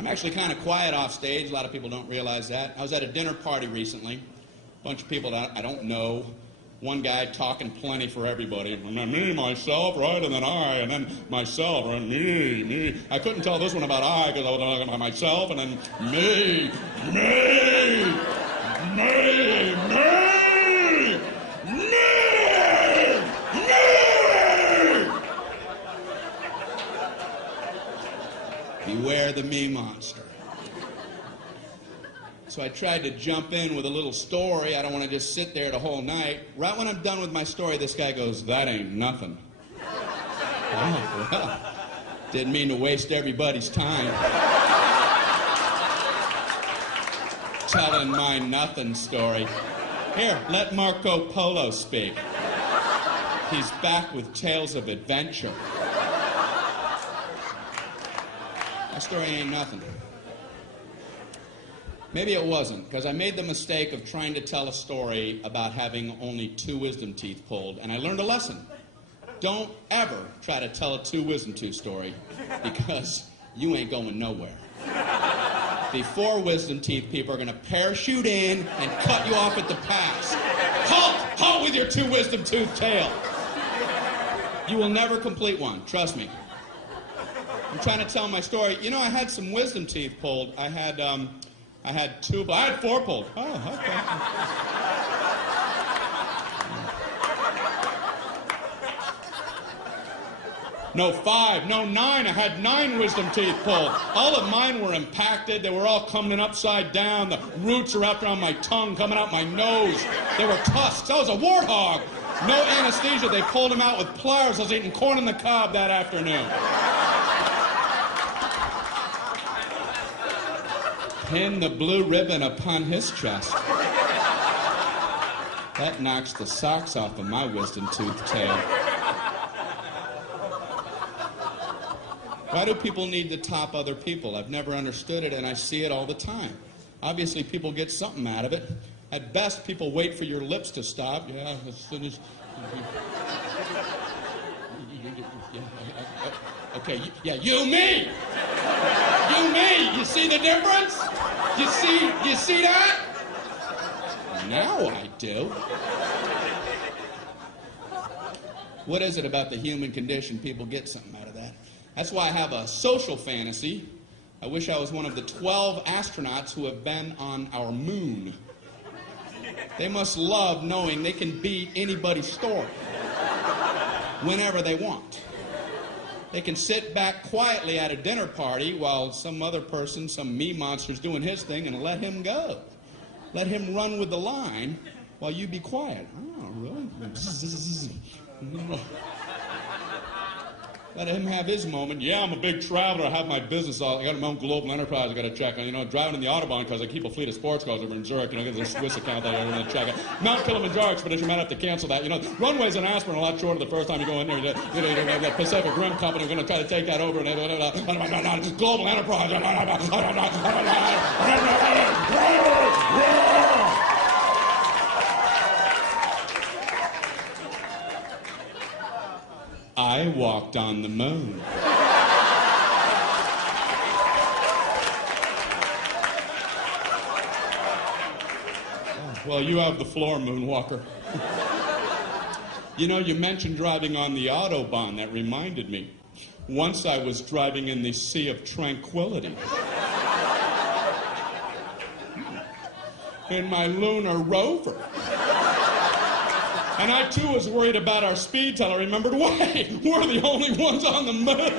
I'm actually kind of quiet off stage. A lot of people don't realize that. I was at a dinner party recently. A bunch of people that I don't know. One guy talking plenty for everybody. And then me, myself, right? And then I, and then myself, and me. I couldn't tell this one about I because I was talking about myself, and then me. Beware the me monster. So I tried to jump in with a little story. I don't want to just sit there the whole night. Right when I'm done with my story, this guy goes, "That ain't nothing." Oh, well, didn't mean to waste everybody's time telling my nothing story. Here, let Marco Polo speak. He's back with tales of adventure. My story ain't nothing. Maybe it wasn't, because I made the mistake of trying to tell a story about having only 2 wisdom teeth pulled, and I learned a lesson. Don't ever try to tell a 2 wisdom tooth story, because you ain't going nowhere. The 4 wisdom teeth people are going to parachute in and cut you off at the pass. Halt! Halt with your 2 wisdom tooth tale. You will never complete one, trust me. I'm trying to tell my story. You know, I had some wisdom teeth pulled. I had 4 pulled. Oh, okay. No 5, no 9. I had 9 wisdom teeth pulled. All of mine were impacted. They were all coming upside down. The roots are wrapped around my tongue, coming out my nose. They were tusks. I was a warthog. No anesthesia. They pulled them out with pliers. I was eating corn on the cob that afternoon. Pin the blue ribbon upon his chest. That knocks the socks off of my wisdom tooth tail. Why do people need to top other people? I've never understood it, and I see it all the time. Obviously, people get something out of it. At best, people wait for your lips to stop. Yeah, as soon as... Okay, yeah, you, me! You, me! You see the difference? You see that? Now I do. What is it about the human condition? People get something out of that. That's why I have a social fantasy. I wish I was one of the 12 astronauts who have been on our moon. They must love knowing they can beat anybody's story whenever they want. They can sit back quietly at a dinner party while some other person, some me monster's doing his thing, and let him go. Let him run with the line while you be quiet. Oh, really? Let him have his moment. Yeah, I'm a big traveler. I have my business. I got my own global enterprise I got to check on. You know, driving in the Autobahn because I keep a fleet of sports cars over in Zurich. You know, there's a Swiss account that I got to check on. Mount Kilimanjaro expedition, might have to cancel that. You know, runways in Aspen are a lot shorter the first time you go in there. You know, the Pacific Rim Company are going to try to take that over. Global enterprise. I walked on the moon. Well, you have the floor, Moonwalker. You know, you mentioned driving on the Autobahn. That reminded me. Once I was driving in the Sea of Tranquility. In my lunar rover. And I, too, was worried about our speed till I remembered, wait, we're the only ones on the moon.